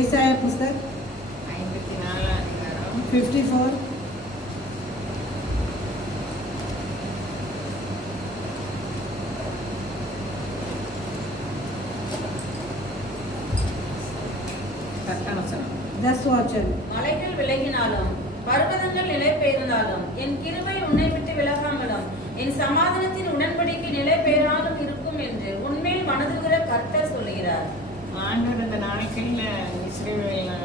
ஏசாயா புஸ்தக் 54 அதிகாரம் 54 10 வசனம். 10 वचन। மலைகள் விலகினாலும் பர்வதங்கள் நிலை பெயர்ந்தாலும் என் கிருபை உன்னை விட்டு விலகாமலும் என் சமாதானத்தின் உடன்படிக்கை நிலை பெயராலும் இருக்கும் என்று உன்மேல் மனதுகிற கர்த்தர் சொல்லுகிறார். ஆண்டவர் அந்த நாட்களில் இஸ்ரவேலை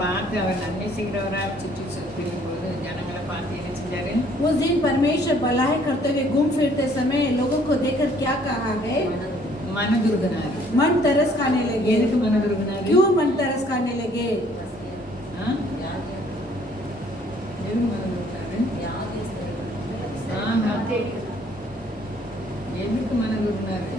பார்த்து அவர் நன்மை செய்கிறவராக சுற்றி திரியும் போது ஜனங்களை பார்த்து என்ன செஞ்சாரு? उस दिन परमेश्वर भलाई करते हुए घूम फिरते समय लोगों को देखकर क्या कहा है? மனதுருகினார். मन तरस खाने लगे। எதுக்கு மனதுருகினார்? क्यों मन तरस खाने लगे? எதுக்கு மனதுருகினாரு? எதுக்கு மனதுருகினாரு?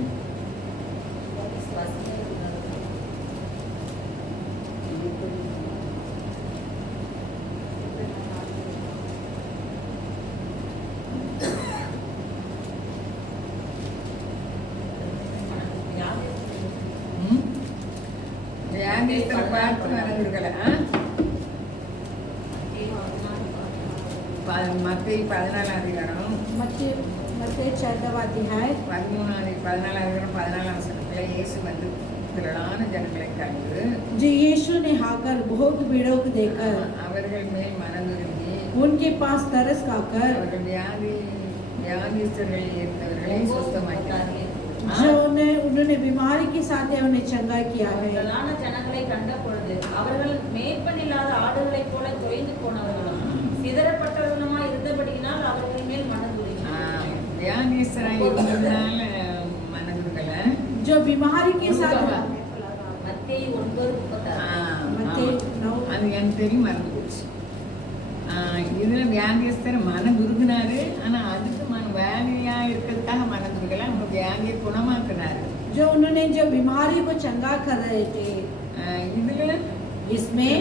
வியாதிஸ்தரை பார்த்து மனதுருகல. மத்தேயு 14 அதிகாரம் मत्ती 14 अध्याय 14 அதிகாரம் 14 வசனத்துல இயேசு வந்து திரளான ஜனங்களை கண்டு जो यीशु ने आकर बहुत भीड़ों को देखकर அவர்கள் மேல் மனதுருகி उनके पास तरस खाकर அவர்கள் வியாதிஸ்தர்களில் இருந்தவர்களை சுத்தமாக்கினார். जो उन्होंने बीमारी के साथ उन्हें चंगा किया है। திரளான ஜனங்களை கண்ட பொழுது அவர்கள் மேய்ப்பன் இல்லாத ஆடுகளைப் போல தொய்ந்து போனவர்களும் சிதறப்பட்டவர்களுமாய் இருந்தபடியினால் அவர்கள் மேல் மனதுருகினார். வியாதிஸ்தராய் இருந்ததுனால மனதுருகல. जो बीमारी के साथ மத்தேயு 9:36. அது எனக்கு தெரியும், மறந்து போச்சு. இதுல வியாதிஸ்தர் மனதுருகினாரு. ஆனா அதுக்கு வியாதியா இருக்கிறதுக்காக மனதுருகல, அவங்க வியாதியை குணமாக்குனாரு. जो उन्होंने जो बीमारी को चंगा कर रहे थे। இதுல इसमें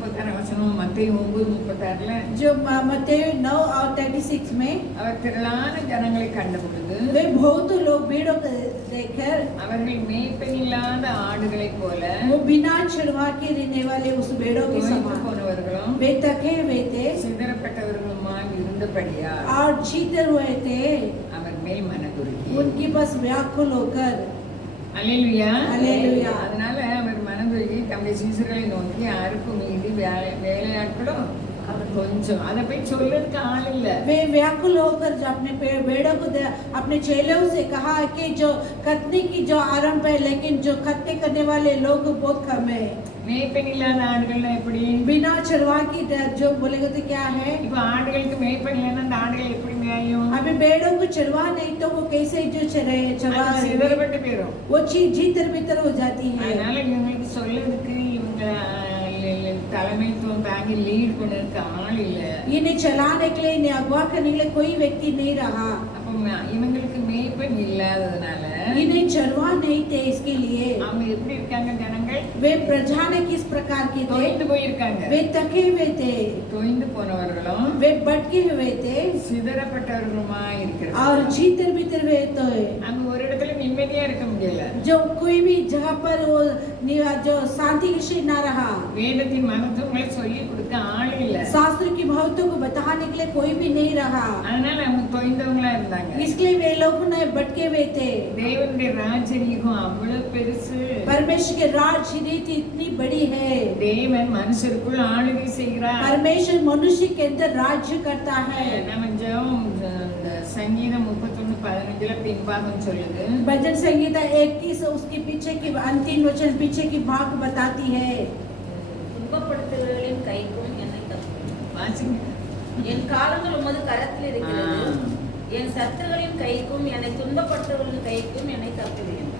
36 வசனம் மத்தேயு 9:36ல जो मत्ती 9:36 में அவர் திரளான ஜனங்களை கண்ட பொழுது वे बहुत लोग भीड़ों को देखकर அவர்கள் மேய்ப்பன் இல்லாத ஆடுகளைப் போல वो बिना छुड़वा के रहने वाले उस भेड़ों के தொய்ந்து समान போனவர்களும் वे थके हुए थे சிதறப்பட்டவர்களுமாய் இருந்தபடியா और चीतर हुए थे। அவர் மேல் மனதுருகி उनके पास व्याकुल होकर அல்லேலூயா. அல்லேலூயா. அதனால அவர் மனதுருகி தம்முடைய சீசர்களை நோக்கி அறுப்பு மீதி வேலையாட்களும் கொஞ்சம் அதை போய் சொல்றதுக்கு ஆள் இல்ல. वे व्याकुल होकर जो अपने भेड़ों को अपने चेलों से कहा कि जो कटने की जो आरंभ है, लेकिन जो कटने करने वाले लोग बहुत कम है। மேய்ப்பன் இல்லாத ஆடுகள்னா எப்படி? बिना चरवा की जो बोलेगा तो क्या है? இப்ப ஆடுகளுக்கு மேய்ப்பன் இல்லைன்னா அந்த ஆடுகள் எப்படி மேயும்? अभी भेड़ों को चरवा नहीं तो वो कैसे जो चरवा சிதறப்பட்டு போயிடும். वो चीज जीतर भीतर हो जाती है। அதனால இவங்களுக்கு சொல்லதுக்கு இவங்க தலைமைத்துவம் தாங்கி லீட் பண்ணதுக்கு ஆள் இல்ல. इन्हें चलाने के लिए, इन्हें अगवा करने के लिए कोई व्यक्ति नहीं रहा। அப்ப இவங்களுக்கு மேய்ப்பன் இல்லாததுனால इन्हें चरवा नहीं थे, इसके लिए அவங்க எப்படி இருக்காங்க? ஜனங்கள் वे प्रजा ने किस प्रकार के थे? தொய்ந்து போயிருக்காங்க. वे थके हुए थे, தொய்ந்து போனவர்களும் वे भटके हुए थे சிதறப்பட்டவர்களுமா இருக்கிறாங்க. और जीतर भीतर हुए तो அங்க ஒரு இடத்துல நிம்மதியா இருக்க முடியல. जो कोई भी जगह पर वो जो शांति विषय ना रहा। வேதத்தின் மகத்துவங்களை சொல்லி கொடுக்க ஆள் இல்ல. शास्त्र की महत्व को बताने के लिए कोई भी नहीं रहा। அதனால அவங்க தொய்ந்தவங்களா இருந்தாங்க. इसलिए वे लोग ने भटके हुए थे। தேவனுடைய ராஜ்யம் அவ்வளவு பெருசு. परमेश्वर के राज्य रीति इतनी बड़ी है। தேவன் மனுஷருக்குள் ஆளுகை செய்கிறார். परमेश्वर मनुष्य के अंदर राज्य करता है। நம்ம சங்கீதம் 31:15ல பின்பாகம் சொல்லுது. भजन संहिता 31 उसके पीछे की अंतिम वचन पीछे की भाग बताती है। துன்பப்படுத்துகிறவர்களின் கைக்கும் என்னை தப்புவியும். வாசிங்க. என் காலங்கள் உமது கரத்தில் இருக்கிறது. என் சத்துருகளின் கைக்கும் என்னை துன்பப்படுத்துகிறவர்களின் கைக்கும் என்னை தப்புவியும்.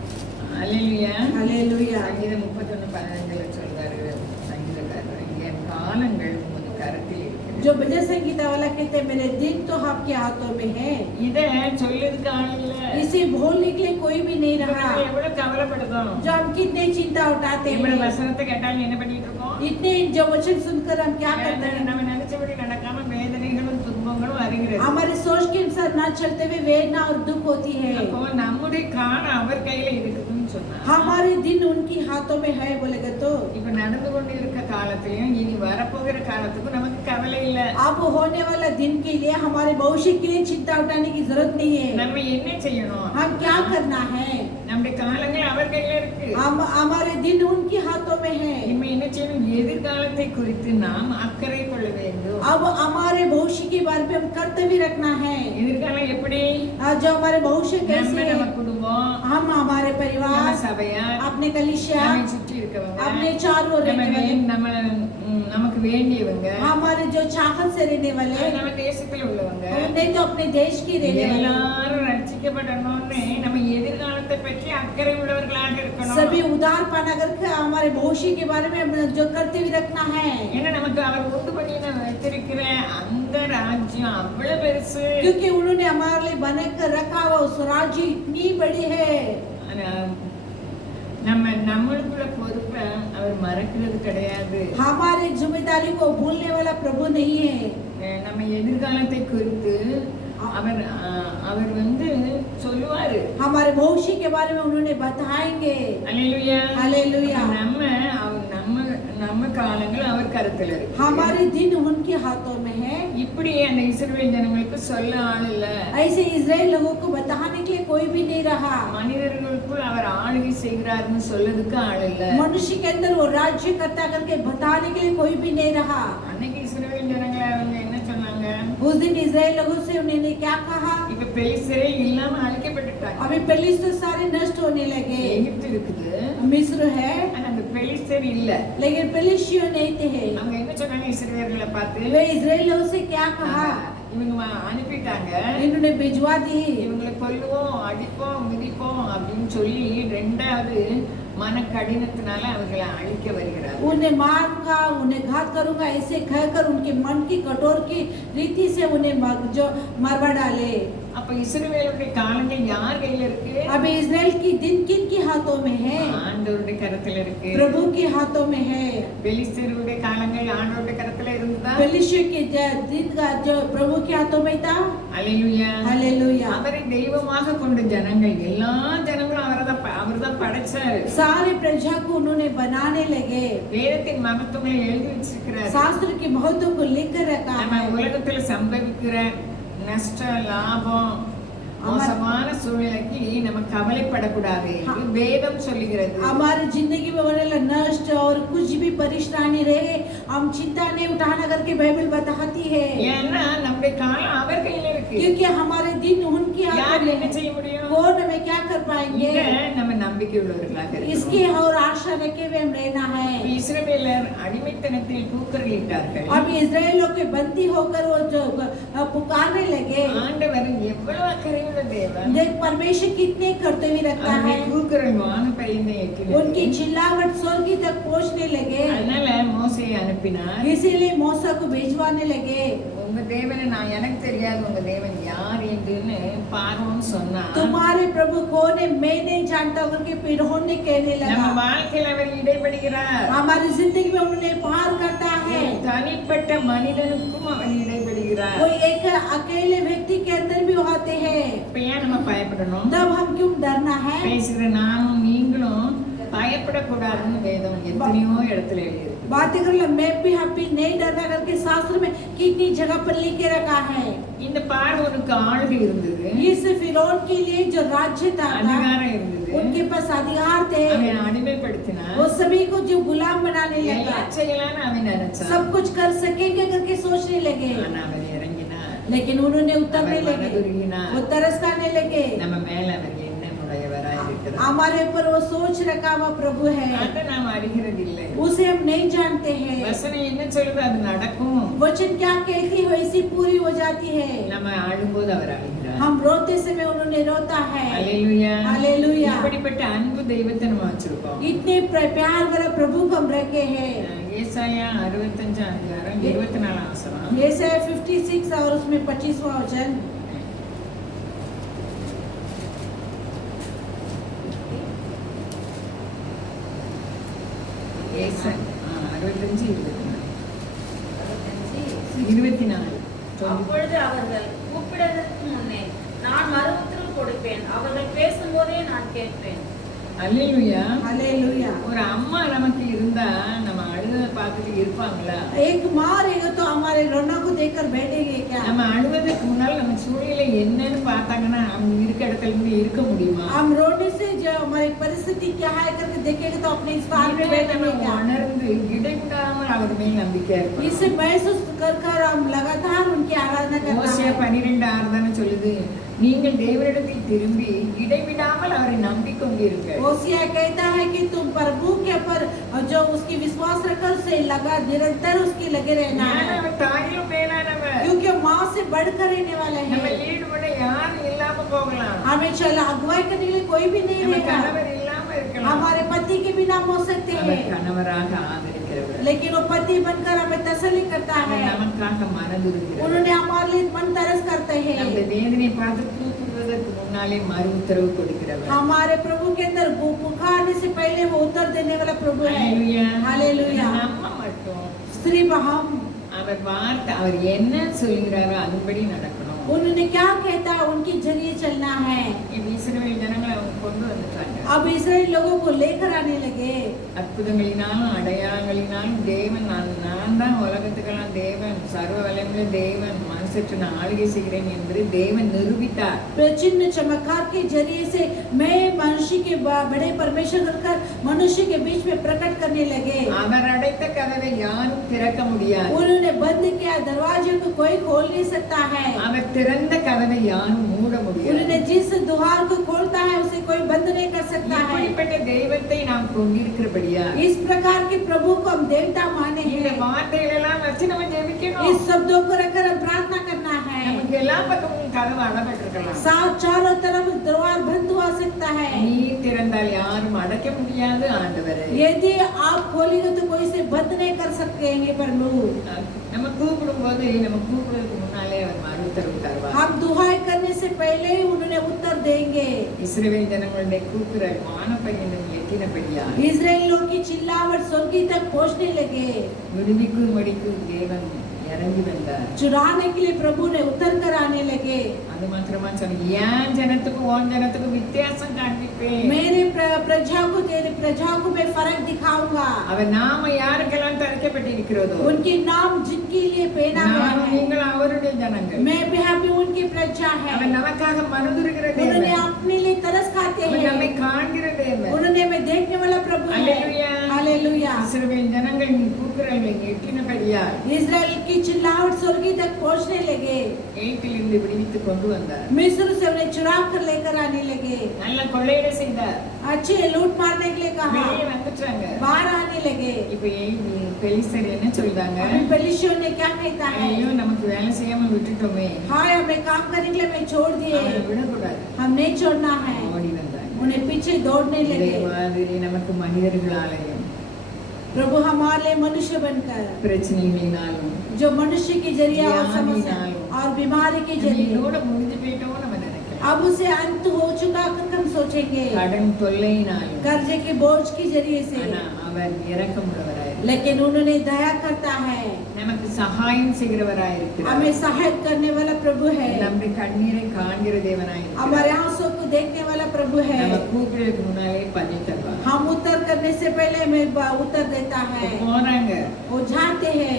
அல்லேலூயா. அல்லேலூயா. சங்கீதம் 31:15ல சொல்றாரு சங்கீதக்காரர், என் காலங்கள் உமது கரத்தில் இருக்கிறது. जो भजन संगीता वाला कहते हैं मेरे दिन तो आपके हाथों में है। இத சொல்லதுக்கு ஆள் இல்ல. इसे बोलने के लिए कोई भी नहीं रहा। எவ்வளவு கவலைப்படுதோம். जो हम कितने चिंता उठाते இவ்வளவு हैं, வசனத்தை கேட்டாலும் என்ன பண்ணிட்டு இருக்கோம்? इतने जो वचन सुनकर हम क्या करते हैं? நம்ம நினைச்சபடி நடக்காம வேதனைகளும் துன்பங்களும் வருகிறது. हमारे सोच के अनुसार ना चलते हुए वेदना और दुख होती है। அப்போ நம்முடைய காலம் அவர் கையில இருக்குதுன்னு சொன்னா हमारे दिन उनकी हाथों में है बोलेगा तो இப்ப நடந்து கொண்டு இருக்க காலத்திலயும் இனி வரப்போகிற காலத்துக்கும் நமக்கு கவலை இல்ல. अब होने वाला दिन के लिए हमारे भविष्य के लिए चिंता उठाने की जरूरत नहीं है। நம்ம என்ன செய்யணும்? हम क्या करना है? நம்முடைய காலங்கள் அவர் கையில இருக்கு. हमारे दिन उनके हाथों में है। நம்ம என்ன செய்யணும்? எதிர்காலத்தை குறித்து நாம் அக்கறை கொள்ள வேண்டும். अब हमारे भविष्य के बारे में हम कर्तव्य रखना है। எதிர்காலம் எப்படி? जो हमारे भविष्य कैसे है? நம்ம குடும்பம், हम हमारे நம்ம परिवार, சபையார், अपने कलीसिया, நம்மை சுற்றி இருக்கவங்க, अपने चारों रहने वाले, நமக்கு வேண்டியவங்க, हमारे जो चाहत से रहने वाले, நம்ம தேசத்துல உள்ளவங்க, नहीं तो अपने देश की रहने वाले, எல்லாரும் ரட்சிக்கப்படணும்னு நம்ம எதிர்காலத்தை பற்றி அக்கறை உள்ளவர்களாக இருக்கணும். सभी उदार पाना करके हमारे भविष्य के बारे में जो कर्तव्य रखना है। ஏன்னா நமக்கு அவர் உண்டு பண்ணி வைத்திருக்கிற அந்த ராஜ்யம் அவ்வளவு பெருசு. क्योंकि उन्होंने हमारे लिए बना कर रखा हुआ उस राज्य इतनी बड़ी है। நம்மளுக்குள்ள பொறுப்பை அவர் மறக்கிறது கிடையாது. हमारे जिम्मेदारी को भूलने वाला प्रभु नहीं है। நம்ம எதிர்காலத்தை குறித்து அவர் சொல்லுவாரு. हमारे भविष्य के बारे में उन्होंने बताएंगे। Hallelujah hallelujah. நம்ம காலங்கள் அவர் கருத்துல இருக்கு. हमारे दिन उनके हाथों में है। இப்படி அந்த இஸ்ரவேல் ஜனங்களுக்கு சொல்ல ஆள் இல்ல. ऐसे इजराइल लोगों को बताने के लिए कोई भी नहीं रहा। மனிதர்களுக்குள் அவர் ஆளுகை செய்கிறார்னு சொல்லதுக்கு ஆள் இல்ல. मनुष्य के अंदर वो राज्य करता करके बताने के लिए कोई भी नहीं रहा। அன்னைக்கு இஸ்ரவேல் ஜனங்களை அவங்க என்ன சொன்னாங்க? उस दिन इजराइल लोगों से उन्होंने क्या कहा? இப்ப பெலிஸ்தரே இல்லாம அழிக்கப்பட்டுட்டாங்க. अभी पेलिस्तर सारे नष्ट होने लगे। எகிப்து இருக்குது, मिस्र है, ஆனா அந்த பெலிஸ்தர் இல்ல. लेकिन पेलिस्तियों नहीं थे। அவங்க என்ன சொன்னாங்க இஸ்ரவேலர்களை பார்த்து? वे इजराइल लोगों से क्या कहा? இவங்க அனுப்பிட்டாங்க, इन्होंने भिजवा दी, இவங்களை கொல்லுவோம், அடிப்போம், மிதிப்போம் அப்படின்னு சொல்லி ரெண்டாவது மன கடினத்தினால அவர்களை அழிக்க வருகிறார். उन्हें मारूंगा, उन्हें घात करूंगा, ऐसे कहकर उनके मन की कठोर की रीति से उन्हें जो मरवा डाले। அப்ப இஸ்ரவேலுடைய காலங்கள் யார் கையில இருக்கு? अभी इजराइल की दिन किन के हाथों में है? ஆண்டவருடைய கரத்துல இருக்கு. प्रभु के हाथों में है। பெலிஸ்தருடைய காலங்கள் ஆண்டவருடைய கரத்துல இருந்ததா? पेलिस्तियों के दिन का जो प्रभु के हाथों में था। Hallelujah, hallelujah. அவரை தெய்வமாக கொண்ட ஜனங்கள், எல்லா ஜனங்களும் அவர்தான் படைச்சாரு. सारे प्रजा को उन्होंने बनाने लगे। வேதத்தின் மகத்துவங்களை எழுதி வச்சிருக்கிறார். शास्त्र के महत्व को लिखकर रखा நம்ம है। உலகத்துல சம்பவிக்கிற நஷ்ட லாபம் மோசமான சூழ்நிலைக்கு நம்ம கவலைப்படக்கூடாது என்று வேதம் சொல்லுகிறது. हमारी जिंदगी में होने वाला नष्ट और कुछ भी परेशानी रहे हम चिंता नहीं उठाना करके बाइबल बताती है। ஏன்னா நம்முடைய காலம் அவர் கையில இருக்கு. क्योंकि हमारे दिन उनके हाथ யார் में என்ன है। செய்ய முடியும்? कौन हमें क्या कर पाएंगे? இத நம்ம நம்பிக்கை உள்ளவர்களாக இருக்கணும். इसकी और आशा रखे हुए हम रहना है। இஸ்ரவேலர் அடிமைத்தனத்தில் கூக்குரலிட்டார்கள். अब इजराइल लोग के बंदी होकर वो जो पुकारने लगे। ஆண்டவர் எவ்வளவு அக்கறை உள்ள தேவன். देख परमेश्वर कितने कर्तव्य रखता है। கூக்குரல் வான பையனை எட்டினது. उनकी चिल्लावट स्वर्ग तक पहुंचने लगे। அதனால மோசேயை அனுப்பினார். इसीलिए मूसा को भिजवाने लगे। உங்க தேவனை நான் எனக்கு தெரியாது உங்க தேவன் யார் என்றுன்னு பார்வோன் சொன்னான். तुम्हारे प्रभु कौन है मैं नहीं जानता करके फिरौन ने कहने நம்ம लगा। வாழ்க்கையில் அவர் இடைபடுகிறார். हमारी जिंदगी में उन्हें पार करता है। தனிப்பட்ட மனிதனுக்கும் அவர் இடைபடுகிறார். कोई एक अकेले व्यक्ति के अंदर भी होते हैं। இப்ப ஏன் நம்ம பயப்படணும்? तब हम क्यों डरना है? பேசுகிற நானும் நீங்களும் பயப்படக்கூடாதுன்னு வேதம் எத்தனையோ இடத்துல எழுதியிருக்கு. बातें कर लो मैं भी हम भी नहीं डरना करके शास्त्र में कितनी जगह पर लिख के रखा है। இந்த பார்வோனுக்கு ஆளுகை இருந்தது, इस फिरौन के लिए जो राज्य था அதிகாரம் இருந்தது, उनके पास अधिकार थे। அவன் அடிமைப்படுத்தினான். वो सभी को जो गुलाम बनाने लगा, எல்லாம் செய்யலாம்னு அவன் நினைச்சான். सब कुछ कर सकेंगे करके सोचने लगे। ஆனா அவன் இறங்கினார். लेकिन उन्होंने उतरने அவர் लगे, மனதுருகினார். वो तरस खाने लगे। நம்ம மேல அவர் எண்ணமுடையவராய் இருக்கிறார். हमारे ऊपर वो सोच रखा हुआ प्रभु है, அதை நாம் அறிகிறதில்லை. उसे हम नहीं जानते हैं। வசனம் என்ன சொல்லுது அது நடக்கும். वचन क्या कहती है ऐसी पूरी हो जाती है। நம்ம ஆளும்போது அவர் அழுகிறார். हम रोते समय उन्होंने रोता है। அல்லேலூயா, हालेलुया। இப்படிப்பட்ட அன்பு தெய்வத்தை நம்ம வச்சிருக்கோம். इतने प्यार वाला प्रभु को हम रखे हैं। ஏசாயா 65 அதிகாரம் 24 வசனம். यशायाह 56 और उसमें 25वां वचन। ஏசாயா 65 24. அப்பொழுது அவர்கள் கூப்பிடுவதற்கு முன்னே நான் மறு உத்தரவு கொடுப்பேன், அவர்கள் பேசும்போதே நான் கேட்பேன். அல்லேலூயா. हालेलुया। ஒரு அம்மா நமக்கு இருந்தா நம்ம அழுத பார்த்துட்டு இருப்பாங்களா? एक माँ रहेगा तो हमारे रोना को देखकर बैठेंगे क्या? நம்ம அழுவதற்கு முன்னால் நம்ம சூழ்நிலை என்னன்னு பார்த்தாங்கன்னா அவங்க இருக்க இடத்துல இருந்து இருக்க முடியுமா? हम रोने से जो हमारी परिस्थिति क्या है करके देखेंगे तो अपने स्थान पे இதை நம்ம बैठेंगे क्या? உணர்ந்து இடைவிடாமல் அவர் மேல் நம்பிக்கையா இருக்கணும். इसे महसूस कर हम लगातार उनकी आराधना करना ஓசியா है। 12:6 தானே சொல்லுது, நீங்கள் தேவனிடத்தில் திரும்பி இடைவிடாமல் அவரை நம்பிக்கொண்டிருங்க. ओसिया कहता है कि तुम प्रभु के ऊपर जो उसकी विश्वास रखकर उसे लगा निरंतर उसकी लगे रहना ஞான है, அவர் தாயிலும் மேலானவர். क्योंकि माँ से बढ़कर रहने वाला நம்ம है। ஈடுபட யாரும் இல்லாம போகலாம், हमें चला अगुवाई करने के लिए कोई भी नहीं நம்ம रहेगा, கணவர் இல்லாம இருக்கலாம். हमारे पति के बिना हो सकते அவர் हैं, கணவராக ஆதரிக்கிறவர், लेकिन वो पति बनकर हमें तसल्ली करता அவர் है। நமக்காக மனதுருகிறவர். उन्होंने हमारे लिए मन तरस करते हैं। நம்முடைய வேதனை பார்த்து கூப்பிடுவதற்கு முன்னாலே மறு உத்தரவு கொடுக்கிறவர். हमारे प्रभु के अंदर वो पुकारने से पहले वो उत्तर देने वाला प्रभु है। அல்லேலூயா. हालेलुया। நம்ம மட்டும் सिर्फ हम அவர் வார்த்தை அவர் என்ன சொல்கிறாரோ அதன்படி நடக்கணும். उन्होंने क्या कहता उनके जरिए चलना है। இப்ப இஸ்ரவேல் ஜனங்களை அவங்க கொண்டு வந்துட்டாங்க. अब इसराइल लोगों को लेकर आने लगे। அற்புதங்களினாலும் அடையாளங்களினாலும் தேவன் நான் தான் உலகத்துக்கெல்லாம் தேவன், சர்வ வல்லமையுள்ள தேவன், மனுஷற்று நான் ஆளுகை செய்கிறேன் என்று தேவன் நிரூபித்தார். चिन्ह चमत्कार के जरिए से मैं मनुष्य के बड़े परमेश्वर कर मनुष्य के बीच में प्रकट करने लगे। அவர் அடைத்த கதவை யாரும் திறக்க முடியாது. उन्होंने बंद किया दरवाजे को कोई खोल नहीं सकता है। அவர் திறந்த கதவை யாரும் மூட முடியாது. उन्होंने जिस द्वार को खोलता है उसे कोई बंद नहीं कर सकता है। இப்படிப்பட்ட தெய்வத்தை நாம் கொண்டிருக்கிறபடியா इस प्रकार के प्रभु को हम देवता माने இந்த हैं। வார்த்தைகள் எல்லாம் வச்சு நம்ம ஜெபிக்கணும். इस शब्दों को रखकर हम प्रार्थना करना है। நமக்கு எல்லா பக்கமும் கதவு அடைபட்டிருக்கலாம். साथ चारों तरफ द्वार बंद हो सकता है। நீர் திறந்தால் யாரும் அடைக்க முடியாது ஆண்டவரே. यदि आप खोलेंगे तो कोई से बंद नहीं कर सकते हैं प्रभु। நம்ம கூப்பிடும் போது நம்ம கூப்பிடுறதுக்கு முன்னாலே அவர் மறு உத்தரவு தருவார். हम दुहाई करने से पहले ही उन्होंने उत्तर देंगे। இஸ்ரவேல் ஜனங்களுடைய கூக்குரல் வானப்பகிலும் எட்டினபடியா इजराइल लोग की चिल्लावट स्वर्ग तक पहुंचने लगे। விடுவிக்கும்படிக்கு தேவன் இறங்கி வந்தார். चुराने के लिए प्रभु ने उतर कर आने लगे। அது மாத்திரமா சொன்ன ஏன் ஜனத்துக்கும் உன் ஜனத்துக்கும் வித்தியாசம் காண்பிப்பேன். मेरे प्रजा को तेरे प्रजा को मैं फर्क दिखाऊंगा। அவர் நாம யாருக்கெல்லாம் தரிக்கப்பட்டிருக்கிறதோ उनके नाम जिनके लिए पहना गया நானும் है, நீங்கள் அவருடைய ஜனங்கள். मैं भी उनकी प्रजा है। அவர் நமக்காக மனதுருகிற उन्होंने தேவன், अपने लिए तरस खाते அவர் நம்மை हैं। காண்கிற தேவன். उन्होंने हमें देखने वाला प्रभु है। हालेलुया। हालेलुया। இஸ்ரவேல் ஜனங்களின் கூக்குரலை எட்டினபடியா इजराइल की चिल्लाहट स्वर्ग तक पहुंचने लगे। எகிப்திலிருந்து விடுவித்து கொண்டு வந்தார். मिस्र से उन्हें चुरा कर लेकर आने लगे। நல்ல கொள்ளையிட செய்தார். अच्छे लूट मारने के लिए कहा, வெளியே வந்துட்டாங்க. बाहर आने लगे। இப்ப பெலிஸ்தர் என்ன சொல்றாங்க? अभी पेलिस्टियों ने क्या कहता है, ஐயோ நமக்கு வேலை செய்யாம விட்டுட்டோமே, हाय हमें काम करने के लिए हमें छोड़ दिए, அவரை விடக்கூடாது. हम नहीं छोड़ना है। ஓடி வந்தாங்க. उन्हें पीछे दौड़ने இதே लगे। மாதிரி நமக்கு மனிதர்களாலையும் प्रभु हमारे लिए मनुष्य बनकर பிரச்சனைகளினாலும் जो मनुष्य के जरिए और समस्या व्याधि और बीमारी के நம்ம जरिए இதோட முடிஞ்சு போயிட்டோம் நம்ம நினைக்கலாம். अब उसे अंत हो चुका कर हम सोचेंगे, கடன் தொல்லையினாலும். कर्जे के बोझ की जरिए से, ஆனா அவர் இரக்கமுள்ளவராயிருக்கிறார். लेकिन उन्होंने दया करता है, நமக்கு சகாயம் செய்கிறவராயிருக்கிறார். हमें सहायता करने वाला प्रभु है, நம்முடைய கண்ணீரை காண்கிற தேவனாயிருக்கிறார். हमारे आंसू को देखने वाला प्रभु है। நம்ம கூப்பிடுறதுக்கு முன்னாலே பதில் தருவார். हम उत्तर करने से पहले हमें उत्तर देता है। போறாங்க वो जाते हैं,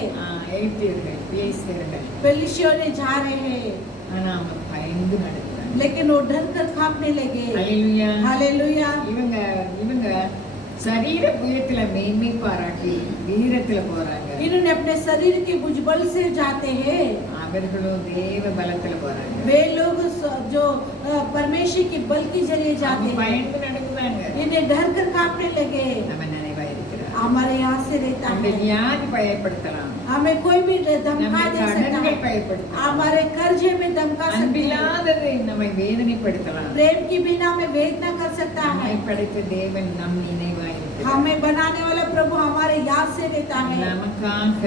எகிப்தியர்கள், பெலிஸ்தர்கள். पेलिस्टियों ने जा रहे हैं, ஆனா அவங்க பயந்து நடக்கிறாங்க. लेकिन वो डर कर कांपने लगे। அல்லேலூயா. हालेलुया। இவங்க சரீர புயத்துல மேன்மை பாராட்டி வீரத்துல போறாங்க. इन्होंने अपने शरीर के भुजबल से जाते हैं, அவர்களும் தேவ பலத்துல போறாங்க. वे लोग जो परमेश्वर के बल के जरिए जाते அவங்க हैं, பயந்து நடக்குறாங்க. इन्हें डर कर कांपने लगे। நம்ம நினைவாயிருக்கிறார். हमारे यहाँ से रहता அந்த है, வியாதி பயப்படுத்தலாம், हमें कोई भी धमका நம்மை दे सकता கடன்கள் है, பயப்படுத்தலாம், हमारे कर्जे में धमका सकते हैं, அன்பில்லாததை நம்மை வேதனைப்படுத்தலாம். प्रेम की बिना में वेदना कर सकता நம்மை है। படைத்த தேவன் நம் நினைவாயிருக்கிறார். हमें बनाने वाला प्रभु हमारे याद से रहता है, நமக்காக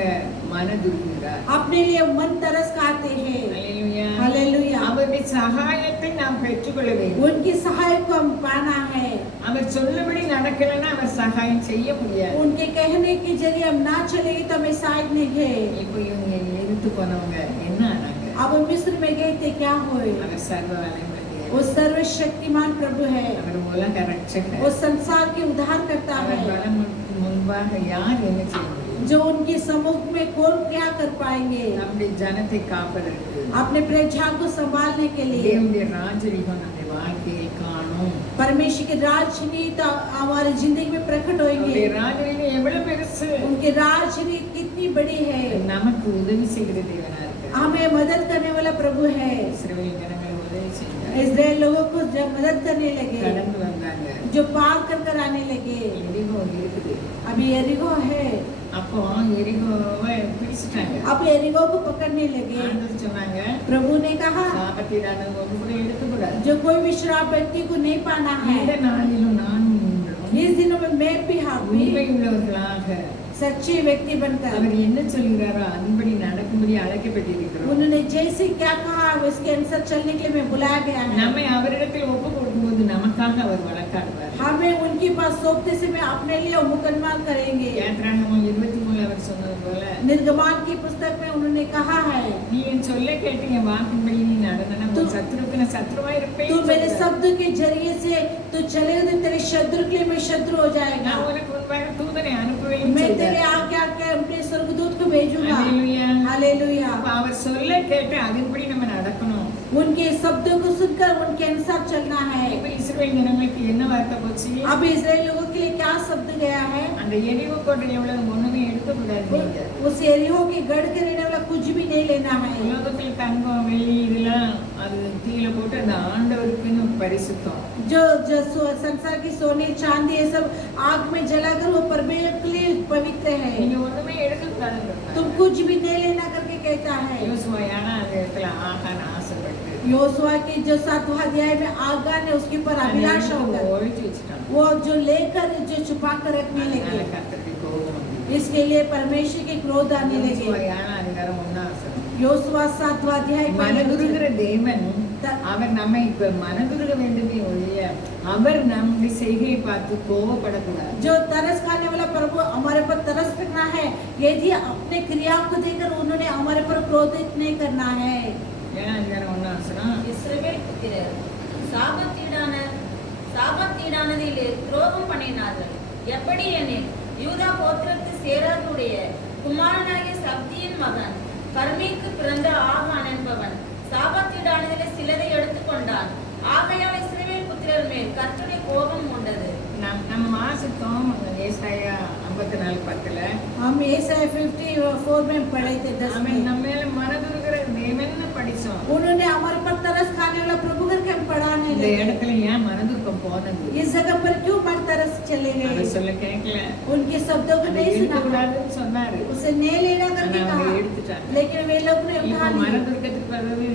மனதுருகிறார். अपने लिए मन तरस खाते हैं। அல்லேலூயா. हालेलुया। அவருடைய சகாயத்தை நாம் பெற்றுக்கொள்ள வேண்டும். उनकी सहायता को हम पाना है। அவர் சொன்னபடி நடக்கலைன்னா அவர் சகாயம் செய்ய முடியாது. उनके कहने के जरिए हम ना चलेंगे तो हमें सहायता नहीं है। இப்போ இவங்க எதிர்த்து போனவங்க என்ன ஆனாங்க? अब मिस्र में गए थे, क्या हुए? அவர் சர்வ வல்லமையுள்ள वो सर्वशक्तिमान प्रभु है, அவர் உலக ரட்சகர். वो संसार के उद्धार करता அவர் है। வரும் முன்பாக யார் என்ன செய்ய முடியும்? जो उनके सम्मुख में कौन क्या कर पाएंगे? நம்முடைய ஜனத்தை காப்பதற்கு अपने प्रजा को संभालने के लिए தேவனுடைய ராஜரீகம் நம்முடைய வாழ்க்கையில் காணும். परमेश्वर की राजनीति हमारी जिंदगी में प्रकट होंगे। அவருடைய ராஜரீகம் எவ்வளவு பெருசு, उनकी राजनीति कितनी बड़ी है। நமக்கு உதவி செய்கிற தேவனா இருக்கிறார். हमें मदद करने वाला प्रभु है। இஸ்ரவேல் ஜனங்களை உதவி செஞ்சார். इस्राएल लोगों को जब मदद करने लगे, கடந்து வந்தாங்க. जो पार कर आने लगे। எரிகோ இருக்குது. अभी एरिगो है, அப்போ எரிகோவை பிடிச்சிட்டாங்க. अब एरिगो को पकड़ने लगे। ஆண்டவர் சொன்னாங்க, प्रभु ने कहा சாபத்தீடான ஒன்று கூட எடுக்கக்கூடாது. जो कोई भी श्राप व्यक्ति को नहीं पाना இந்த है। நாளிலும் நானும் நீங்களும் इस दिनों में मैं भी உண்மை हाथी உள்ளவர்களாக सच्चे व्यक्ति बनकर அவர் என்ன சொல்கிறாரோ அதன்படி நடக்கும்படி அழைக்கப்பட்டிருக்கிறோம். उन्होंने जैसे क्या कहा उसके अनुसार चलने के लिए मैं बुलाया गया है। நம்மை அவரிடத்தில் ஒப்பு கொடுக்கும்போது நமக்காக அவர் வழக்காடுவார். हमें उनके पास सौंपते समय अपने लिए मुकदमा करेंगे। யாத்ராகமம் 23 அவர் சொன்னது போல, निर्गमान की पुस्तक में उन्होंने कहा है, நீ என் சொல்ல கேட்டு என் வாக்கின்படி நீ நடந்தனா உன் சத்துருவுக்கு நான் சத்துருவா இருப்பேன். तू मेरे शब्द के जरिए से तू चले तो तेरे शत्रु के लिए मैं शत्रु हो जाएगा। நான் உனக்கு முன்பாக தூதனை அனுப்புவேன் मैं செய்தார். तेरे आगे आके अपने स्वर्गदूत को भेजूंगा। हालेलुया. हालेलुया। அப்ப அவர் சொல்ல கேட்டு அதன்படி நம்ம நடக்கணும். उनके शब्दों को सुनकर उनके अनुसार चलना है। இப்ப இஸ்ரவேல் ஜனங்களுக்கு என்ன வார்த்தை போச்சு? अब इस्राएल लोगों के लिए क्या शब्द गया है? அந்த எரிகோ கோட்டை எவ்வளவு ஒண்ணுமே எடுக்கக்கூடாது. நீங்க उस एरियो के गढ़ के रहने वाला कुछ भी नहीं लेना है। உலகத்தில் தங்கம் வெள்ளி இதெல்லாம் அது தீயில போட்டு அந்த ஆண்டவருக்குன்னு பரிசுத்தம். जो जो संसार की सोने चांदी ये सब आग में जलाकर वो परमेश्वर के लिए पवित्र है। நீங்க ஒண்ணுமே எடுக்கக்கூடாது. तुम कुछ भी नहीं लेना करके कहता है। யோசுவா ஏன்னா அந்த இடத்துல ஆகான் ஆசைப்பட்டு योशुआ के जो 7वां अध्याय में आगा ने उसके ऊपर अभिलाषा होकर ஒழிச்சு வச்சுட்டான். वो जो लेकर जो छुपा कर रखने அதனால लगे, கர்த்தருக்கு கோபம் வந்தது. इसके लिए परमेश्वर के क्रोध आने யோசுவா लगे। ஏன்னா அதிகாரம் 1 योशुआ 7वां अध्याय மனதுருகிற தேவன் அவர் நம்மை இப்ப மனதுருக வேண்டுமே ஒழிய அவர் நம்முடைய செய்கையை பார்த்து கோபப்படக்கூடாது. जो तरस खाने वाला प्रभु हमारे पर तरस करना है, यदि अपने क्रिया को देखकर उन्होंने हमारे पर क्रोधित नहीं करना है। ஏன்னா அதிகாரம் 1 இஸ்ரவேல் புத்திரர் சாபத்தீடானதிலே துரோகம் பண்ணினார்கள். எப்படி எனில் யூதா கோத்திரத்து சேராதுடைய குமாரனாகிய சப்தியின் மகன் கர்மீக்கு பிறந்த ஆகான் என்பவன் சாபத்தீடானதிலே சிலதை எடுத்துக்கொண்டான். ஆகையால் இஸ்ரவேல் புத்திரர் மேல் கர்த்தருடைய கோபம் உண்டது. நம்ம வாசித்தோம் ஏசாயா 54:10 हम ईसाया 54 में पढ़े थे 10 அவன் में। நம்ம மேல மனதுருகிற தேவன்னு படிச்சோம். उन्होंने हमारे पर तरस खाने वाला प्रभु करके हम पढ़ाने இந்த लगे। இடத்துல ஏன் மனதுருக்கம் போனது? इस जगह पर क्यों मन तरस चले அதை गए? சொல்ல கேட்கல. उनके शब्दों को அதை नहीं सुना, எடுக்கக்கூடாதுன்னு சொன்னாரு. उसे नहीं लेना करके ஆனா அவங்க कहा, எடுத்துட்டாங்க. लेकिन वे लोग ने இப்போ उठा लिया। மனதுருக்கத்துக்கு பிறகு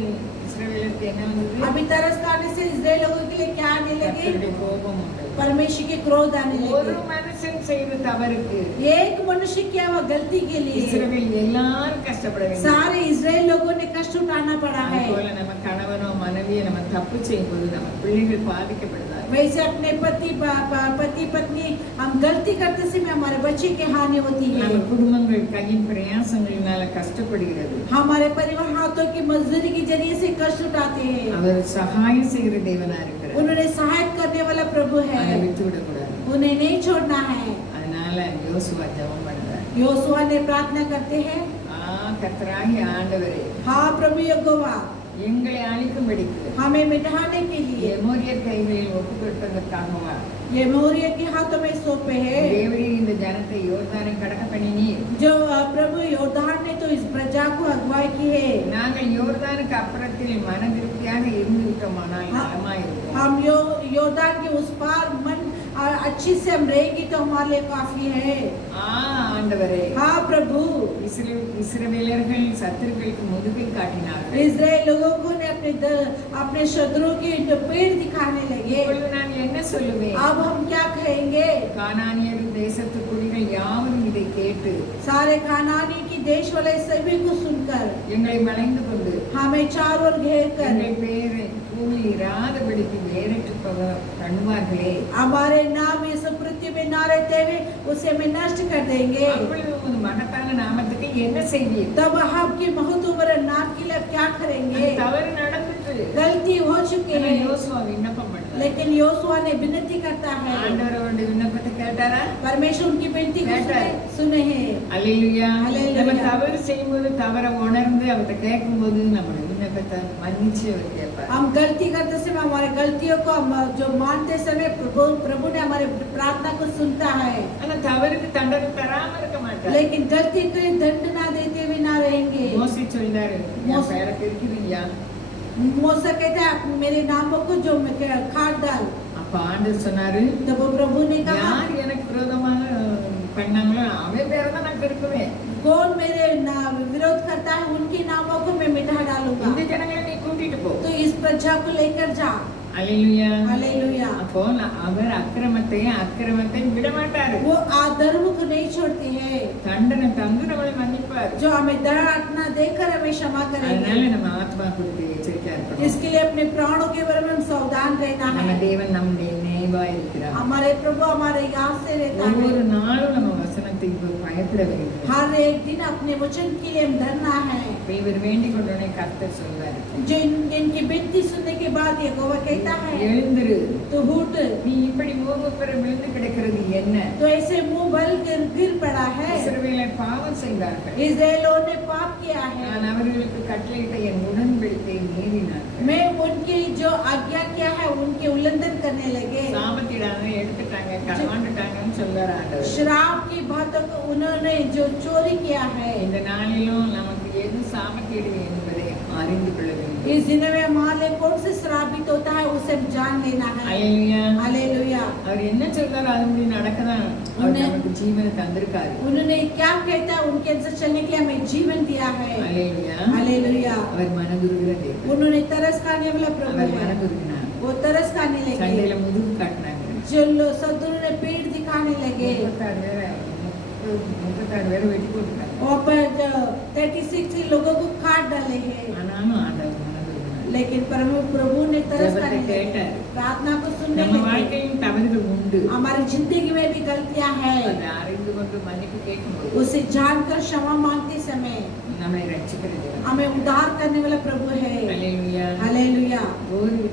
இஸ்ரவேலுக்கு என்ன வந்தது? अभी तरस खाने से इस्राएल लोगों के लिए क्या आने लगे? கர்த்தருடைய கோபம் உண்டு. परमेश्वर के क्रोध आने ஒரு लगे। மனுஷன் செய்த தவறுக்கு एक मनुष्य किया हुआ गलती के लिए இஸ்ரவேல் எல்லாரும் கஷ்டப்பட வேண்டும். सारे इस्राएल लोगों ने कष्ट उठाना पड़ा है। அதுபோல நம்ம கணவனோ மனைவியோ நம்ம தப்பு செய்யும்போது நம்ம பிள்ளைகள் பாதிக்கப்படுவாங்க. वैसे अपने पति पत्नी हम गलती करते समय हमारे बच्चे की हानि होती है। நம்ம குடும்பங்கள் கையின் பிரயாசங்களினால கஷ்டப்படுகிறது. हमारे परिवार हाथों की मजदूरी के जरिए से कष्ट उठाते हैं। அவர் சகாயம் செய்கிற தேவனா இருக்கிறார். उन्होंने सहायता करने वाला प्रभु அதை है, விட்டு விடக்கூடாது. उन्हें नहीं छोड़ना है। அதனால யோசுவா ஜெபம் பண்ணார். योशुआ ने प्रार्थना करते हैं, கர்த்தராகிய ஆண்டவரே हाँ प्रभु यहोवा, எங்களை அழிக்கும்படிக்கு हमें मिटाने के लिए எமோரியர் கைகளில் ஒப்பு கொடுத்ததற்காகவா ये मोरिया के हाथों में सौंपे हैं। தேவரீர் இந்த ஜனத்தை யோர்தானை கடக்க பண்ணினீர். जो प्रभु योरदान ने तो इस प्रजा को अगुवाई की है। நாங்கள் யோர்தானுக்கு அப்புறத்தில் மன திருப்தியாக இருந்துவிட்டோமானால் நலமாயிருக்கும். हम योरदान के उस पार मन अच्छी से हम रहेगी तो हमारे लिए काफी है। ஆண்டவரே हाँ प्रभु, இஸ்ரவேலர்கள் சத்துருக்களுக்கு முதுகை காட்டினார்கள். इस्राएल लोगों को ने अपने शत्रुओं की पेड़ दिखाने लगे। இப்பொழுது நான் என்ன சொல்லுவேன்? अब हम क्या कहेंगे? கானானியர் தேசத்து குடிகள் யாவரும் இதை கேட்டு सारे कानानी की देश वाले सभी को सुनकर எங்களை வளைந்து கொண்டு हमें चारों ओर घेर कर எங்கள் பேரை பூமியில் இராதபடிக்கு வேறற்று பண்ணுவார்களே. हमारे नाम इस पृथ्वी में ना रहते हुए उसे हमें नष्ट कर देंगे। அப்பொழுது உமது மகத்தான நாமத்துக்கு என்ன செய்வீர்? तब आपकी महत्वपूर्ण नाम के लिए क्या करेंगे? தவறு நடந்துட்டு गलती हो चुकी ஆனா है, யோசுவா விண்ணப்பம் பண்றாரு. लेकिन योशुआ ने विनती करता है। ஆண்டவர் அவருடைய விண்ணப்பத்தை கேட்டாரா? परमेश्वर उनकी विनती को கேட்டார். सुने हैं। அல்லேலூயா. அல்லேலூயா. நம்ம தவறு செய்யும்போது தவற உணர்ந்து அவர்கிட்ட கேட்கும்போது நம்முடைய விண்ணப்பத்தை மன்னிச்சு அவர் கேட்பார். हम गलती करते समय हमारे गलतियों को हम जो मानते समय प्रभु ने हमारे प्रार्थना को सुनता है, ஆனா தவறுக்கு தண்டனை தராம இருக்க மாட்டார். लेकिन गलती को दंड ना देते हुए ना रहेंगे। மோசே சொல்றாரு, என் பேரை பிரிக்கிறீங்க. मूसा कहता है मेरे नामों को जो काट डाल। அப்ப ஆண்டவர் சொன்னாரு, तब प्रभु ने कहा யார் எனக்கு விரோதமாக பண்ணாங்களோ அவன் பேரை தான் நான் கெடுக்குவேன். कौन मेरे विरोध करता है उनके नामों को मैं मिटा डालूंगा। இந்த ஜனங்களை நீ கூட்டிட்டு போ. तो इस प्रजा को लेकर जा। அல்லேலூயா. हालेलुया। அப்போ அவர் அக்கிரமத்தை விட மாட்டாரு. वो अधर्म को नहीं छोड़ते हैं, தண்டனை தந்து நம்மளை மன்னிப்பார். जो हमें दंड देकर हमें क्षमा அதனால करेंगे। நம்ம ஆத்மா கொடுத்து எச்சரிக்கையா இருக்கணும். इसके लिए अपने प्राणों के बारे में हम सावधान रहना நம்ம है। தேவன் நம்முடைய நினைவா இருக்கிறார். हमारे प्रभु हमारे याद से रहता ஒவ்வொரு है। நாளும் நம்ம வசனத்துக்கு பயப்பட வேண்டும். हर एक दिन अपने वचन के लिए हम डरना है। இவர் வேண்டிக் கொண்டோனே கர்த்தர் சொல்வார், जो इनकी विनती सुनने के बाद यहोवा कहता है எழுந்திரு, तो उठ। நீ இப்படி மூவப்பெற விழுந்து கிடக்கிறது என்ன? तो ऐसे मुंह बल गिर पड़ा है। இஸ்ரவேலர் பாவம் செய்தார்கள், इस्राएलियों ने पाप किया है, நான் அவர்களுக்கு கட்டளையிட்ட என் உடன்படிக்கையை மீறினார்கள். मैं उनकी जो आज्ञा किया है उनके उल्लंघन करने लगे। சாபத்திடாம எடுத்துட்டாங்க, களவாண்டுட்டாங்கன்னு சொல்றார் ஆண்டவர். शराब की बातों को उन्होंने जो चोरी किया है। இந்த நாளிலும் நமக்கு எது சாபத்தீடு என்பதை அறிந்து கொள்ள வேண்டும். इस दिन में हमारे कौन से श्रापित होता है उसे जान लेना है। அல்லேலூயா. हालेलुया। அவர் என்ன சொல்றாரோ அதுபடி நடக்கதான் அவர் நமக்கு ஜீவனை தந்திருக்காரு. उन्होंने क्या कहता है उनके अनुसार चलने के लिए हमें जीवन दिया है। அல்லேலூயா. हालेलुया। அவர் மனதுருகிற தேவன். उन्होंने तरस खाने वाला प्रभु அவர் है, மனதுருகினார். वो तरस खाने लगे। சண்டையில முதுகு காட்டினாங்க. जो शत्रुओं ने पीठ दिखाने लगे। 36 பேரை வெட்டி போட்டுட்டாங்க. वहाँ पर 36 लोगों को काट डाले हैं, ஆனாலும் ஆண்டவர் மனதுருகினார். लेकिन प्रभु ने तरस जबरदस्ती खाने लगे, कहता है। प्रार्थना को सुनने நம்ம लगे। வாழ்க்கையில் தவறுகள் உண்டு. हमारी जिंदगी में भी गलतियां हैं, அதை அறிந்து கொண்டு மன்னிப்பு கேட்கும்போது उसे जानकर क्षमा मांगते समय நம்மை ரட்சிக்கிற தேவன். हमें उद्धार करने वाला प्रभु है। அல்லேலூயா. हालेलुया।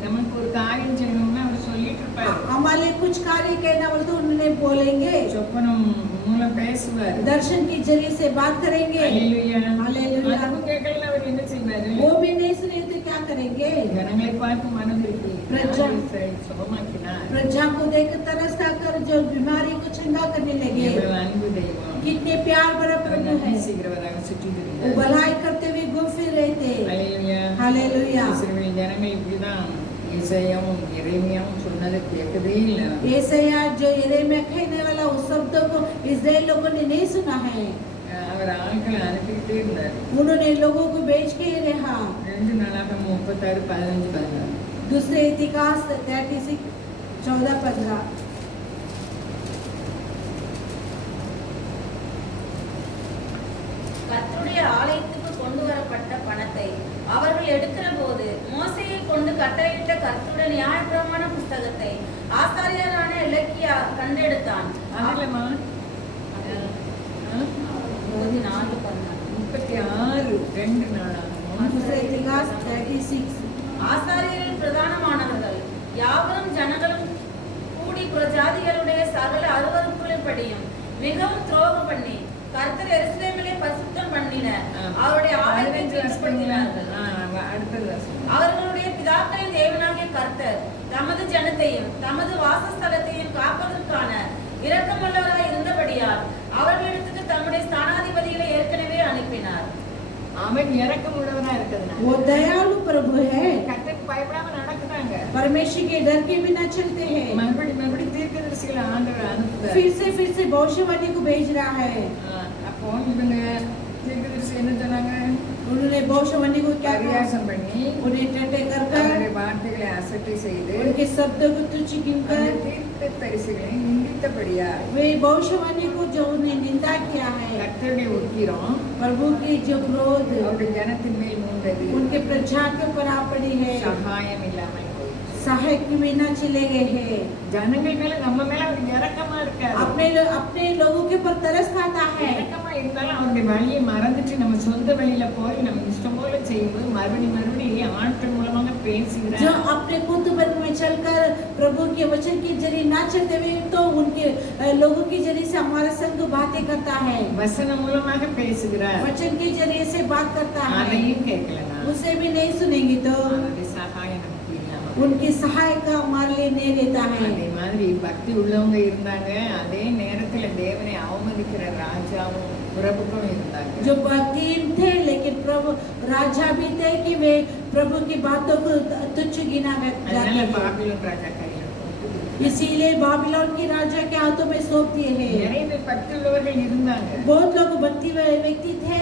நமக்கு ஒரு காரியம் செய்யணும்னா அவர் சொல்லிட்டு இருப்பாரு. हमारे कुछ कार्य कहना बोले तो उन्होंने बोलेंगे, சொப்பனம் மூலம் பேசுவார். दर्शन के जरिए से बात करेंगे। அல்லேலூயா. हालेलुया। அதுவும் கேட்கல அவர் என்ன செய்வாரு? वो भी नहीं सुने तो क्या करेंगे? ஜனங்களை பார்த்து மனதிற்கு பிரஜா. சுகமாக்கினார். प्रजा को देख तरस खाकर जो बीमारी को चंगा करने लगे। எவ்வளவு அன்பு தெய்வம். कितने प्यार भरा அவர் प्रभु நன்மை है, செய்கிறவராக சுற்றி वो திரிந்தார். भलाई करते हुए घूम फिर रहे थे। அல்லேலூயா. हालेलुया। இஸ்ரவேல் ஜனங்கள் இப்படிதான் ஏசாயாவும் எரேமியாவும் சொன்னதை கேட்கவே இல்லை. ஏசாயா जो यिर्मयाह कहने वाला उस शब्द को इस्राएल लोगों ने नहीं सुना है, அவர் ஆட்களை அனுப்பிக்கிட்டே இருந்தார். उन्होंने लोगों को बेच के ही रहा। 2 நாளாகமம் 36 15 16. दूसरे इतिहास 36 14 15। கர்த்தருடைய ஆலயத்துக்கு கொண்டு வரப்பட்ட பணத்தை அவர்கள் எடுக்கிற போது மோசேயை கொண்டு கட்டளையிட்ட கர்த்தருடைய நியாயப்பிரமாண புஸ்தகத்தை ஆசாரியரான இலக்கியா கண்டெடுத்தான். அதுலமா 34 36 2 நாளாகமம். दूसरे इतिहास 36। ஆசாரியரில் பிரதானமானவர்கள் யாவரும் ஜனங்களும் கூடி புறஜாதிகளுடைய சகல அருவருப்புகளின்படியும் மிகவும் துரோகம் பண்ணி கர்த்தர் எருசலேமிலே பரிசுத்தம் பண்ணின அவருடைய ஆலயத்தை தீட்டுப்படுத்தினார்கள். அடுத்தது வாசிங்க. அவர்களுடைய பிதாக்களின் தேவனாகிய கர்த்தர் தமது ஜனத்தையும் தமது வாசஸ்தலத்தையும் காப்பதற்கான இரக்கமுள்ளவராய் இருந்தபடியால் அவர்களிடத்துக்கு தம்முடைய ஸ்தானாதிபதிகளை ஏற்கனவே அனுப்பினார். அவன் இரக்கம் உள்ளவனா இருக்கிறதுனால वो दयालु प्रभु है, கர்த்தருக்கு பயப்படாம நடக்குறாங்க. परमेश्वर के डर के बिना चलते हैं। மறுபடி தீர்க்கதரிசிகளை ஆண்டவர் அனுப்புறார். फिर से भविष्यवाणी को भेज रहा है। அப்போ இவங்க தீர்க்கதரிசி என்ன சொன்னாங்க? उन्होंने भविष्यवाणी को क्या कहा? பரியாசம் பண்ணி उन्हें टटे कर அவருடைய வார்த்தைகளை அசட்டை செய்து उनके शब्दों को तुच्छ அந்த गिनकर தீர்க்கதரிசிகளை நிந்தித்தபடியா वे भविष्यवाणी को जो उन्हें निंदा किया है, கர்த்தருடைய உக்கிரம் प्रभु की जो क्रोध அவருடைய ஜனத்தின் மேல் மூண்டது. उनके प्रजा के ऊपर आ पड़ी है, சகாயம் இல்லாமல் போயிற்று. सहायक के बिना चले गए हैं। ஜனங்கள் மேல நம்ம மேல அவர் இரக்கமா இருக்காரு. अपने लोगों के ऊपर तरस खाता है। இரக்கமா இருந்தாலும் அவருடைய வழியை மறந்துட்டு நம்ம சொந்த வழியில போய் நம்ம இஷ்டம் போல செய்யும்போது மறுபடியும் ஆட்கள் மூலமாக பேசுகிறார். जो अपने खुद वर्ग में चलकर प्रभु के वचन के जरिए ना चलते हुए तो उनके लोगों के जरिए से हमारे संग बातें करता है, வசனம் மூலமாக பேசுகிறார். वचन के जरिए से बात करता है। அதையும் கேட்கலனா उसे भी नहीं सुनेंगे तो அவருடைய சகாயம் நமக்கு இல்லாம उनकी सहायता हमारे लिए नहीं रहता है। அதே மாதிரி பக்தி உள்ளவங்க இருந்தாங்க, அதே நேரத்துல தேவனை அவமதிக்கிற ராஜாவும் பிரபுக்களும் இருந்தாங்க. जो भक्तिहीन थे लेकिन प्रभु राजा भी थे कि वे प्रभु की बातों को तुच्छ गिना जाते அதனால थे। பாபிலோன் ராஜா கையில கொடுத்து इसीलिए बाबिलोन की राजा के हाथों में सौंप दिए हैं। நிறைய பேர் பக்தி உள்ளவர்கள் இருந்தாங்க. बहुत लोग भक्ति व्यक्ति थे,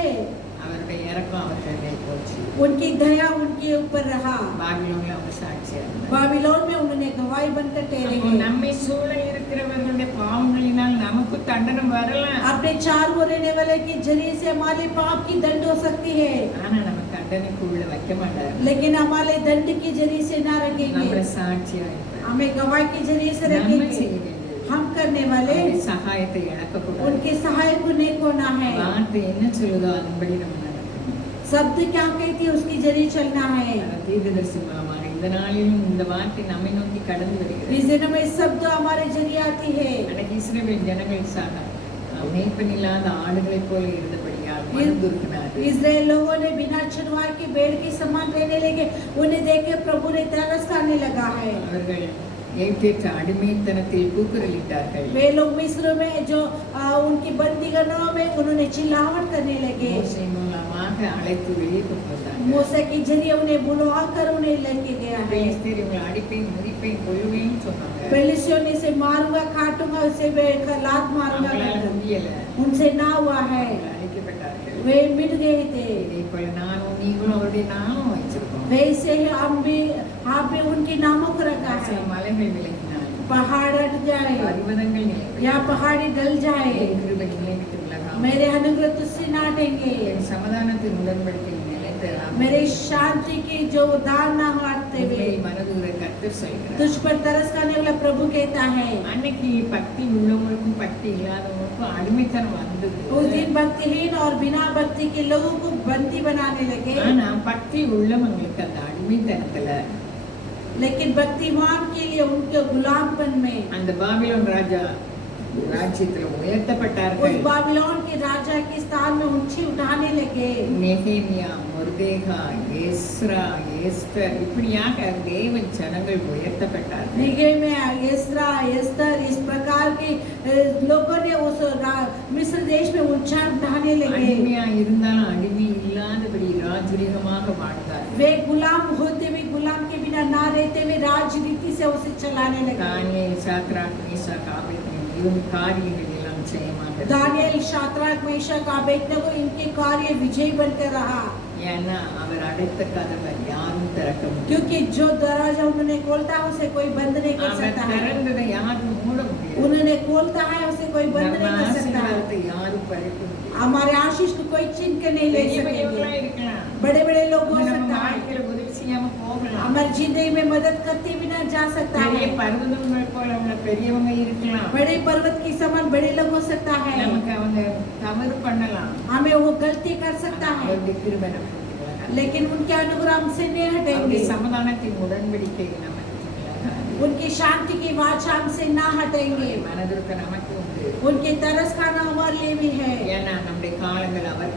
அவருடைய இறக்கம் அவர்கள் போச்சு. उनकी दया उनके ऊपर रहा। பாபிலோன்ல அவங்க சாட்சியா இருந்தாங்க. बाबिलोन में उन्होंने गवाही बनकर ठहरे அப்போ हैं। நம்மை சூழ இருக்கிறவர்களுடைய பாவங்களினால் நமக்கு தண்டனை வரலாம். अपने चार हो रहने वाले के जरिए से हमारे पाप की दंड हो सकती है, ஆனா நம்ம தண்டனைக்குள்ள வைக்க மாட்டார். लेकिन हमारे दंड के जरिए से ना रखेंगे, நம்மள சாட்சியா இருப்பார். हमें गवाही के जरिए से நம்ம रखेंगे। செய்ய வேண்டியது हम करने वाले அவருடைய சகாயத்தை இழக்கக்கூடாது. उनके सहायक को नहीं खोना है। வார்த்தை என்ன சொல்லுதோ அதன்படி நம்ம நடக்கணும். शब्द क्या कहती है उसके जरिए चलना है। தீர்க்கதரிசி மூலமாக இந்த நாளிலும் இந்த வார்த்தை நம்மை நோக்கி கடந்து வருகிறது. इस दिन में शब्द हमारे जरिए आती है। அன்னைக்கு இஸ்ரவேல் ஜனங்கள் மேய்ப்பனில்லாத ஆடுகளைப் போல இருந்தபடியால் மனதுருகினார்கள். इस्राएल लोगों ने बिना चरवाहे के भेड़ के समान रहने लगे, उन्हें देख के प्रभु ने तरस खाने लगा है। அவர்கள் ஏற்றேற்ற அடிமைத்தனத்தில் கூக்குரலிட்டார்கள். वे लोग मिस्र में जो उनकी बंदीगणों में उन्होंने चिल्लाहट करने लगे। மோசே மூலமாக அழைத்து வெளியே கொண்டு வந்தார்கள். मूसा के जरिए उन्हें बुलवाकर उन्हें लेके गया है। பெலிஸ்தர் இவங்களை அடிப்பேன் முறிப்பேன் கொல்லுவேன்னு சொன்னாங்க. पेलिस्तियों ने से मारूंगा काटूंगा उसे लात मारूंगा, அவங்களால முடியல. उनसे ना हुआ है, அவர்கள் அழிக்கப்பட்டார்கள். वे मिट गए थे। இதே போல நானும் நீங்களும் அவருடைய நாமும் வச்சிருக்கோம். वैसे ही आप भी उनके नामों को रखा சில है। மலைகள் விலகினாலும் पहाड़ हट जाए பர்வதங்கள் நிலைகள் या पहाड़ी डल जाए, கிருபை நிலை விட்டு விலகாமல் मेरे अनुग्रह तुझसे ना हटेंगे, என் சமாதானத்தின் உடன்படிக்கையில் நிலைத்திராமல் मेरे शांति की जो दान ना हटते உங்களை हुए மனதுரை கர்த்தர் சொல்கிறார். तुझ पर तरस खाने वाला प्रभु कहता है। அன்னைக்கு பக்தி உள்ளவங்களுக்கும் பக்தி இல்லாதவங்களுக்கும் அடிமைத்தனம் வந்தது. उस दिन भक्तिहीन और बिना भक्ति के लोगों को बंदी बनाने लगे, ஆனா பக்தி உள்ளவங்களுக்கு அந்த அடிமைத்தனத்துல लेकिन भक्तिमान के लिए उनके गुलामपन में அந்த பாபிலோன் ராஜா ராஜ்யத்துல உயர்த்தப்பட்டார்கள். उस बाबिलोन के राजा के स्थान में ऊंची उठाने लगे। நெகேமியா, மொர்தேகா, எஸ்ரா, எஸ்தர் இப்படியாக தேவ ஜனங்கள் உயர்த்தப்பட்டார்கள். निगेमिया, एस्रा, एस्तर इस प्रकार के लोगों ने उस मिस्र देश में ऊंचा उठाने लगे। அடிமையா இருந்தாலும் அடிமை இல்லாதபடி ராஜரீகமாக வாழ்ந்தார்கள். वे गुलाम होते हुए गुलाम के बिना ना रहते हुए राजनीति से उसे चलाने लगे। தானியேல், சாத்ராக், மேஷாக், ஆபேத்நேகோ இவங்க காரியங்கள் எல்லாம் ஜெயமாக दानियल, शाद्राक, मेशक, अबेदनगो इनके कार्य विजयी बनकर रहा, ஏன்னா அவர் அடைத்த கதவை யாரும் திறக்க முடியும். क्योंकि जो दरवाजा उन्होंने खोलता है उसे कोई बंद नहीं कर அவர் सकता है। திறந்ததை யாரும் மூட முடியாது. उन्होंने खोलता है उसे कोई बंद நம்ம नहीं कर सकता है। ஆசீர்வாதத்தை யாரும் பறிக்க முடியாது. हमारे आशीष को कोई छीन के नहीं ले பெரிய பெரியவங்களா सकेंगे। இருக்கலாம். बड़े बड़े लोग हो நம்ம सकता है, வாழ்க்கையில உதவி செய்யாம போகலாம். हमारी जिंदगी में मदद करते बिना जा सकता பெரிய है। பர்வதங்கள் போல உள்ள பெரியவங்க இருக்கலாம். बड़े पर्वत के समान बड़े लोग हो सकता है, நமக்கு அவங்க தவறு பண்ணலாம். हमें वो गलती कर सकता है, அவருடைய கிருபை நமக்கு விலகாது. लेकिन उनके अनुग्रह हमसे नहीं அவருடைய हटेंगे, சமாதானத்தின் உடன்படிக்கை நமக்கு விலகாது. उनकी शांति की वाचा हमसे ना हटेंगे, மனதிற்கு நமக்கு உண்டு. उनके तरस खाना हमारे लिए भी है। ஏன்னா நம்முடைய காலங்கள் அவர்